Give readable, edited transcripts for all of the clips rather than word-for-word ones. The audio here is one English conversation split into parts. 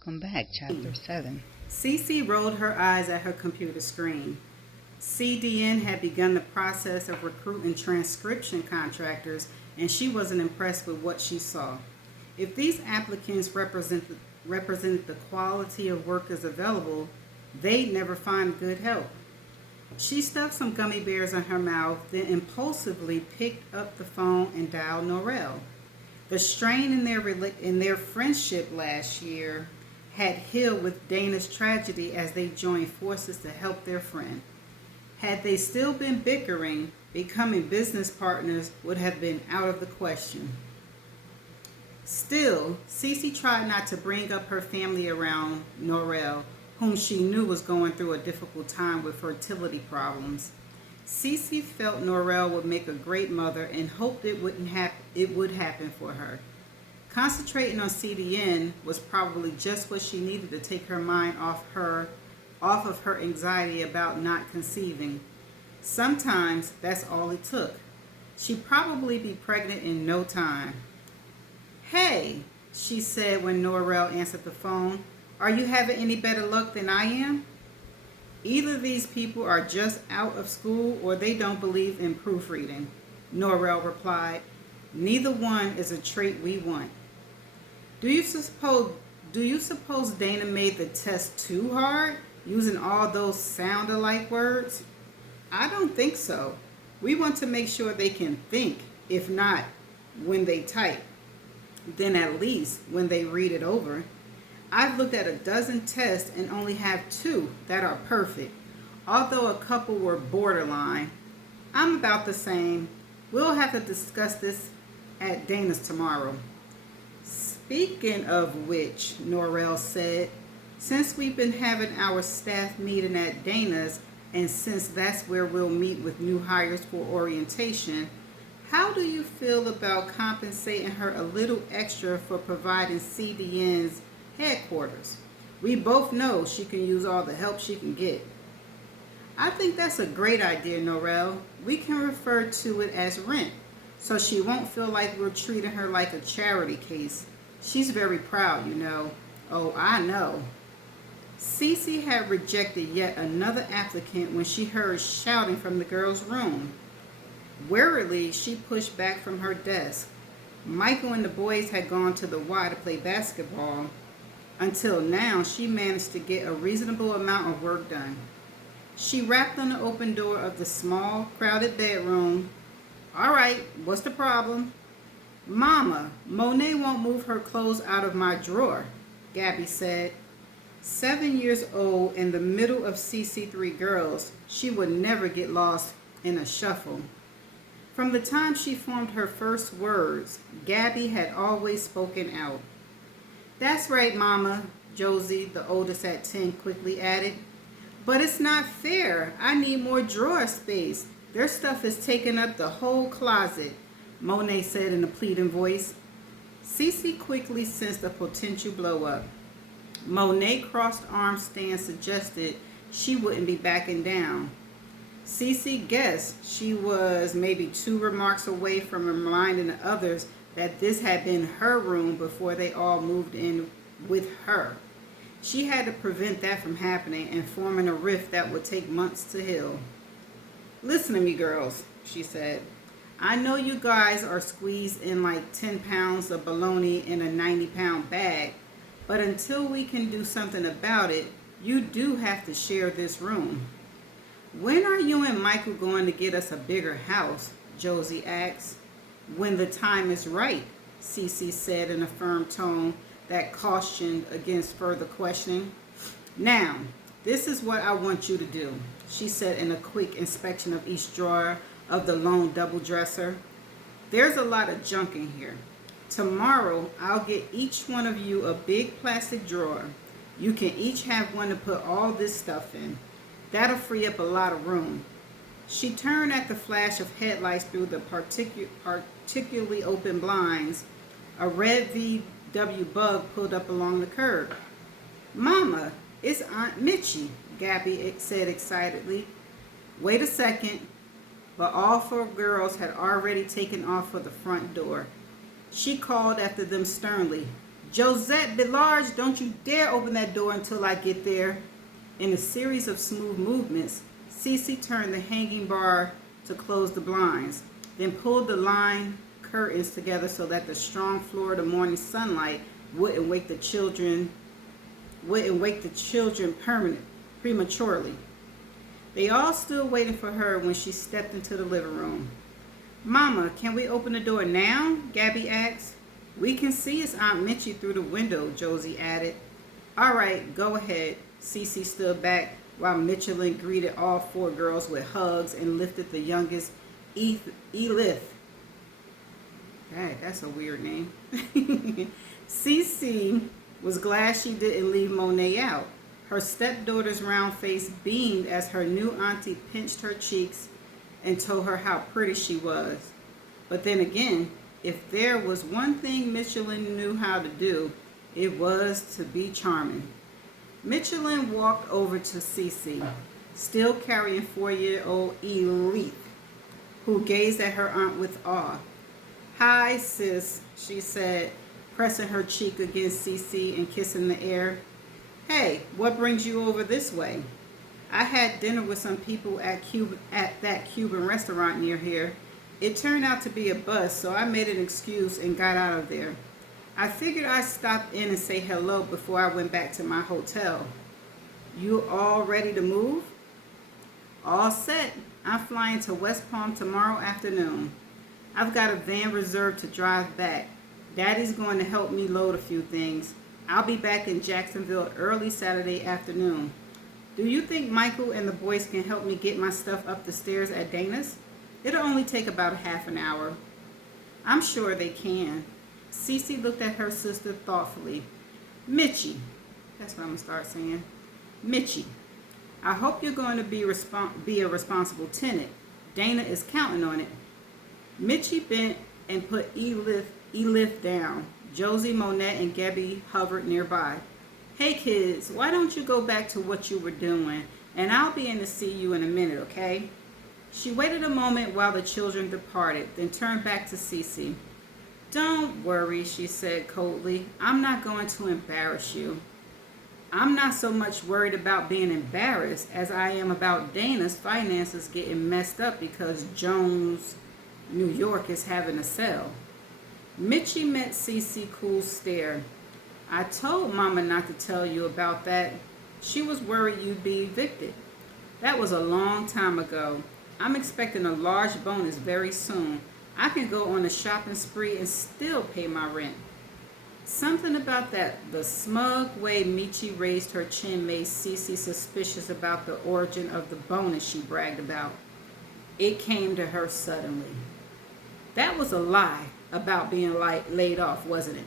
Welcome back, Chapter 7. Cece rolled her eyes at her computer screen. CDN had begun the process of recruiting transcription contractors, and she wasn't impressed with what she saw. If these applicants represented the quality of workers available, they'd never find good help. She stuffed some gummy bears in her mouth, then impulsively picked up the phone and dialed Norrell. The strain in their friendship last year had healed with Dana's tragedy as they joined forces to help their friend. Had they still been bickering, becoming business partners would have been out of the question. Still, Cece tried not to bring up her family around Norrell, whom she knew was going through a difficult time with fertility problems. Cece felt Norrell would make a great mother and hoped it would happen for her. Concentrating on CDN was probably just what she needed to take her mind off of her anxiety about not conceiving. Sometimes that's all it took. She'd probably be pregnant in no time. "Hey," she said when Norrell answered the phone. "Are you having any better luck than I am?" "Either these people are just out of school or they don't believe in proofreading," Norrell replied. "Neither one is a trait we want." Do you suppose Dana made the test too hard, using all those sound-alike words? "I don't think so. We want to make sure they can think, if not when they type, then at least when they read it over. I've looked at a dozen tests and only have 2 that are perfect, although a couple were borderline. I'm about the same. We'll have to discuss this at Dana's tomorrow." "Speaking of which," Norrell said, "since we've been having our staff meeting at Dana's, and since that's where we'll meet with new hires for orientation, how do you feel about compensating her a little extra for providing CDN's headquarters? We both know she can use all the help she can get." "I think that's a great idea, Norrell. We can refer to it as rent, so she won't feel like we're treating her like a charity case. She's very proud, you know." "Oh, I know." Cece had rejected yet another applicant when she heard shouting from the girls' room. Wearily, she pushed back from her desk. Michael and the boys had gone to the Y to play basketball. Until now, she managed to get a reasonable amount of work done. She rapped on the open door of the small, crowded bedroom. "All right, what's the problem?" "Mama, Monet won't move her clothes out of my drawer," Gabby said. 7 years old, in the middle of CC3 girls, she would never get lost in a shuffle. From the time she formed her first words, Gabby had always spoken out. "That's right, Mama," Josie, the oldest at 10, quickly added. "But it's not fair. I need more drawer space. Their stuff is taking up the whole closet," Monet said in a pleading voice. Cece quickly sensed a potential blow-up. Monet's crossed-arm stance suggested she wouldn't be backing down. Cece guessed she was maybe 2 remarks away from reminding the others that this had been her room before they all moved in with her. She had to prevent that from happening and forming a rift that would take months to heal. "Listen to me, girls," she said. "I know you guys are squeezed in like 10 pounds of bologna in a 90-pound bag, but until we can do something about it, you do have to share this room." "When are you and Michael going to get us a bigger house?" Josie asked. "When the time is right," Cece said in a firm tone that cautioned against further questioning. "Now, this is what I want you to do," she said in a quick inspection of each drawer of the lone double dresser. "There's a lot of junk in here. Tomorrow, I'll get each one of you a big plastic drawer. You can each have one to put all this stuff in. That'll free up a lot of room." She turned at the flash of headlights through the particularly open blinds. A red VW Bug pulled up along the curb. "Mama, it's Aunt Mitchie," Gabby said excitedly. "Wait a second." But all 4 girls had already taken off for the front door. She called after them sternly, Josette Belarge, don't you dare open that door until I get there. In a series of smooth movements, Cece turned the hanging bar to close the blinds, then pulled the line curtains together so that the strong Florida morning sunlight wouldn't wake the children prematurely. They all stood waiting for her when she stepped into the living room. "Mama, can we open the door now?" Gabby asked. "We can see it's Aunt Mitchie through the window," Josie added. "All right, go ahead." Cece stood back while Michelin greeted all four girls with hugs and lifted the youngest, Elif. Dang, that's a weird name. Cece was glad she didn't leave Monet out. Her stepdaughter's round face beamed as her new auntie pinched her cheeks and told her how pretty she was. But then again, if there was one thing Michelin knew how to do, it was to be charming. Michelin walked over to Cece, still carrying 4-year-old Elif, who gazed at her aunt with awe. "Hi, sis," she said, pressing her cheek against Cece and kissing the air. "Hey, what brings you over this way?" "I had dinner with some people at that Cuban restaurant near here. It turned out to be a bust, so I made an excuse and got out of there. I figured I'd stop in and say hello before I went back to my hotel." "You all ready to move?" "All set. I'm flying to West Palm tomorrow afternoon. I've got a van reserved to drive back. Daddy's going to help me load a few things. I'll be back in Jacksonville early Saturday afternoon. Do you think Michael and the boys can help me get my stuff up the stairs at Dana's? It'll only take about half an hour." "I'm sure they can." Cece looked at her sister thoughtfully. "Mitchie," that's what I'm going to start saying. "Mitchie, I hope you're going to be a responsible tenant. Dana is counting on it." Mitchie bent and put Elif down. Josie, Monet, and Gabby hovered nearby. "Hey kids, why don't you go back to what you were doing? And I'll be in to see you in a minute, okay?" She waited a moment while the children departed, then turned back to Cece. "Don't worry," she said coldly. "I'm not going to embarrass you." "I'm not so much worried about being embarrassed as I am about Dana's finances getting messed up because Jones, New York, is having a sale." Mitchie met Cece's cool stare. "I told Mama not to tell you about that. She was worried you'd be evicted. That was a long time ago. I'm expecting a large bonus very soon. I can go on a shopping spree and still pay my rent." Something about the smug way Mitchie raised her chin made Cece suspicious about the origin of the bonus she bragged about. It came to her suddenly. That was a lie about being laid off, wasn't it?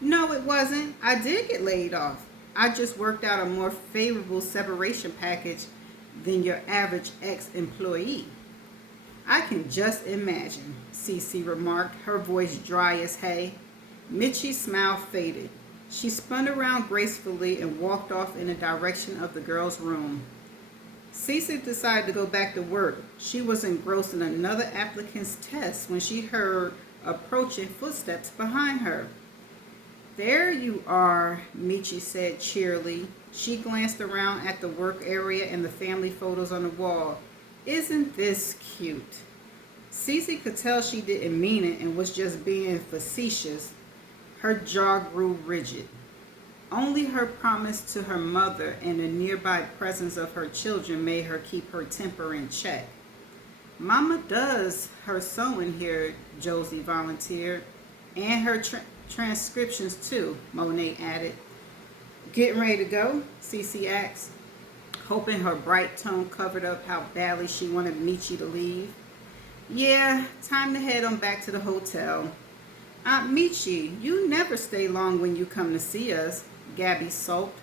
"No, it wasn't. I did get laid off. I just worked out a more favorable separation package than your average ex-employee." "I can just imagine," Cece remarked, her voice dry as hay. Mitchie's smile faded. She spun around gracefully and walked off in the direction of the girls' room. Cece decided to go back to work. She was engrossed in another applicant's test when she heard approaching footsteps behind her. "There you are," Mitchie said cheerily. She glanced around at the work area and the family photos on the wall. "Isn't this cute?" Cece could tell she didn't mean it and was just being facetious. Her jaw grew rigid. Only her promise to her mother and the nearby presence of her children made her keep her temper in check. "Mama does her sewing here," Josie volunteered. "And her transcriptions too," Monet added. "Getting ready to go?" Cece asked, hoping her bright tone covered up how badly she wanted Mitchie to leave. "Yeah, time to head on back to the hotel." "Aunt Mitchie, you never stay long when you come to see us," Gabby sulked.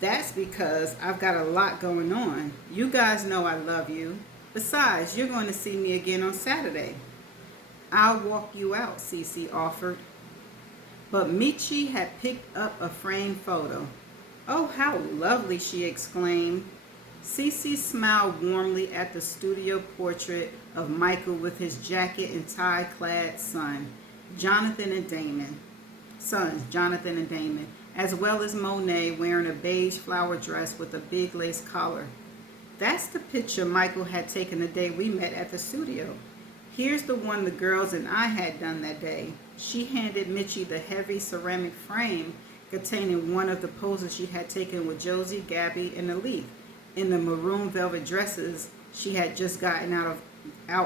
"That's because I've got a lot going on. You guys know I love you. Besides, you're going to see me again on Saturday." "I'll walk you out," Cece offered. But Mitchie had picked up a framed photo. "Oh, how lovely," she exclaimed. Cece smiled warmly at the studio portrait of Michael with his jacket and tie-clad son, Jonathan and Damon. sons, Jonathan and Damon, as well as Monet wearing a beige flower dress with a big lace collar. That's the picture Michael had taken the day we met at the studio. Here's the one the girls and I had done that day. She handed Mitchie the heavy ceramic frame containing one of the poses she had taken with Josie, Gabby, and Elif in the maroon velvet dresses she had just gotten out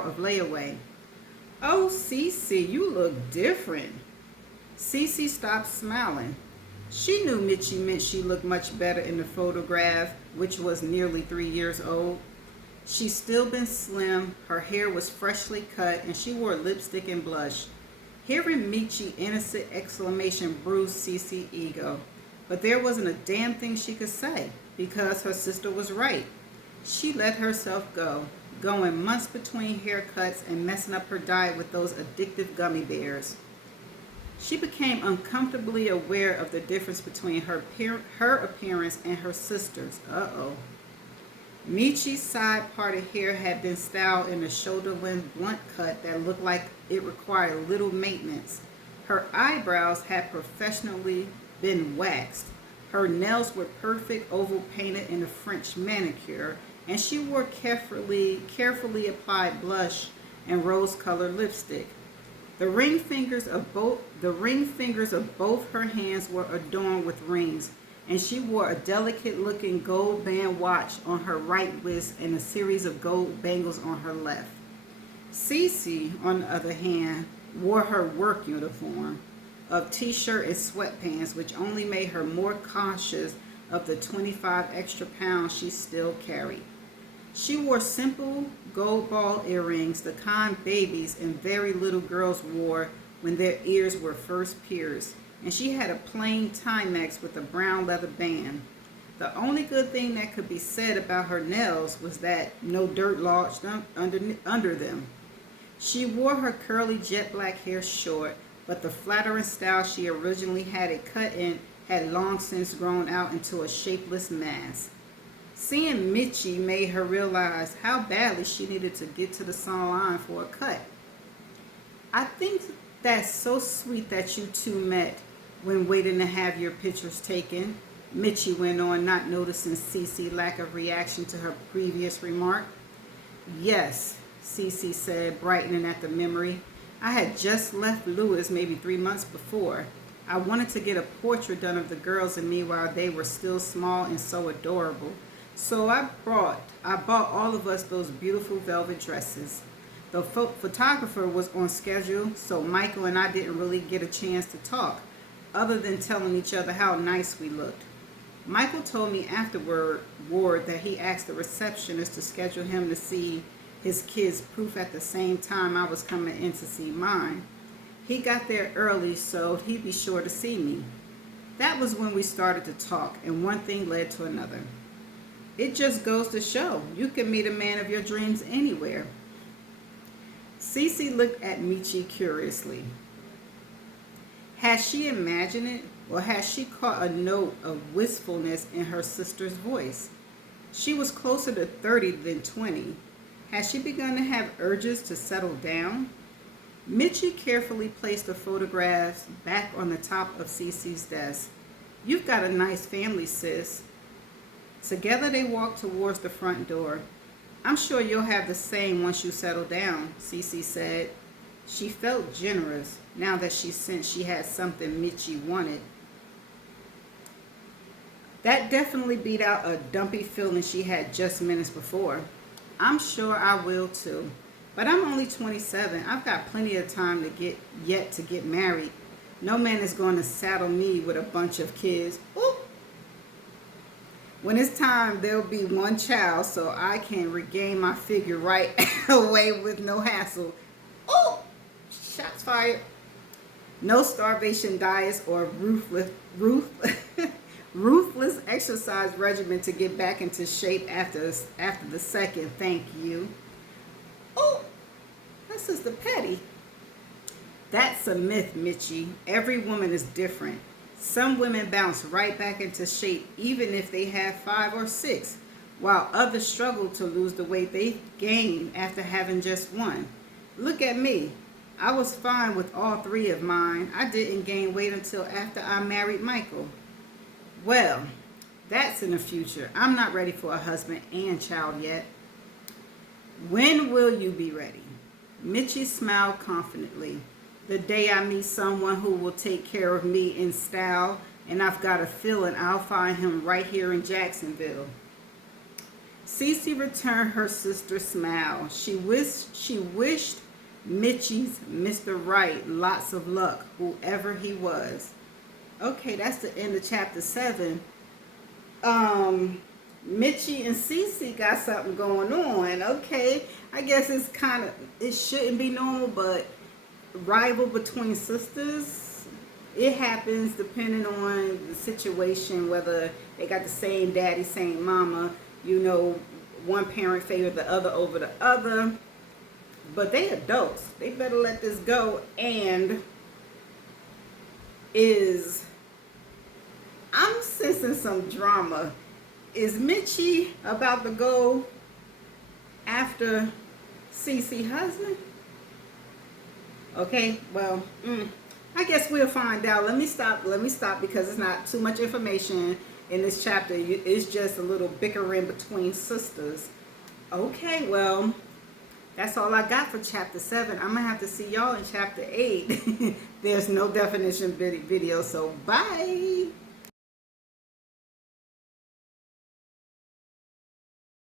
of layaway. "Oh, Cece, you look different." Cece stopped smiling. She knew Mitchie meant she looked much better in the photograph, which was nearly 3 years old. She'd still been slim, her hair was freshly cut, and she wore lipstick and blush. Hearing Mitchie's innocent exclamation bruised Cece's ego, but there wasn't a damn thing she could say, because her sister was right. She let herself go, going months between haircuts and messing up her diet with those addictive gummy bears. She became uncomfortably aware of the difference between her appearance and her sister's. Michi's side-parted hair had been styled in a shoulder-length blunt cut that looked like it required little maintenance. Her eyebrows had professionally been waxed. Her nails were perfect, oval painted in a French manicure, and she wore carefully applied blush and rose-colored lipstick. The ring fingers of both her hands were adorned with rings, and she wore a delicate-looking gold band watch on her right wrist and a series of gold bangles on her left. Cece, on the other hand, wore her work uniform of t-shirt and sweatpants, which only made her more conscious of the 25 extra pounds she still carried. She wore simple gold ball earrings, the kind babies and very little girls wore when their ears were first pierced, and she had a plain Timex with a brown leather band. The only good thing that could be said about her nails was that no dirt lodged under them. She wore her curly jet black hair short, but the flattering style she originally had it cut in had long since grown out into a shapeless mass. Seeing Mitchie made her realize how badly she needed to get to the salon for a cut. "I think that's so sweet that you two met when waiting to have your pictures taken," Mitchie went on, not noticing Cece's lack of reaction to her previous remark. "Yes," Cece said, brightening at the memory. "I had just left Lewis maybe 3 months before. I wanted to get a portrait done of the girls and me while they were still small and so adorable. So I bought all of us those beautiful velvet dresses. The photographer was on schedule, so Michael and I didn't really get a chance to talk, other than telling each other how nice we looked. Michael told me afterward that he asked the receptionist to schedule him to see his kids' proof at the same time I was coming in to see mine. He got there early, so he'd be sure to see me. That was when we started to talk, and one thing led to another. It just goes to show you can meet a man of your dreams anywhere." Cece looked at Mitchie curiously. Had she imagined it, or had she caught a note of wistfulness in her sister's voice? She was closer to 30 than 20. Had she begun to have urges to settle down? Mitchie carefully placed the photographs back on the top of Cece's desk. "You've got a nice family, sis." Together they walked towards the front door. "I'm sure you'll have the same once you settle down," Cece said. She felt generous now that she sensed she had something Mitchie wanted. That definitely beat out a dumpy feeling she had just minutes before. "I'm sure I will too. But I'm only 27. I've got plenty of time to get married. No man is going to saddle me with a bunch of kids. Ooh. When it's time, there'll be one child so I can regain my figure right away with no hassle." Oh, shots fired. "No starvation diets or ruthless exercise regimen to get back into shape after the second, thank you." Oh, that's Sister Petty. "That's a myth, Mitchie. Every woman is different. Some women bounce right back into shape even if they have 5 or 6, while others struggle to lose the weight they gained after having just one. Look at me. I was fine with all three of mine. I didn't gain weight until after I married Michael. Well, that's in the future. I'm not ready for a husband and child yet. When will you be ready? Mitchie smiled confidently. The day I meet someone who will take care of me in style, and I've got a feeling I'll find him right here in Jacksonville. Cece returned her sister's smile. She wished Mitchie's Mr. Right lots of luck, whoever he was. Okay, that's the end of chapter 7. Mitchie and Cece got something going on. Okay, I guess it shouldn't be normal, but rival between sisters, it happens depending on the situation, whether they got the same daddy, same mama, one parent favored the other over the other. But they adults. They better let this go. And I'm sensing some drama. Is Mitchie about to go after Cece's husband? Okay, well, I guess we'll find out. Let me stop because it's not too much information in this chapter. It's just a little bickering between sisters. Okay, well, that's all I got for chapter 7. I'm going to have to see y'all in chapter 8. There's no definition video, so bye.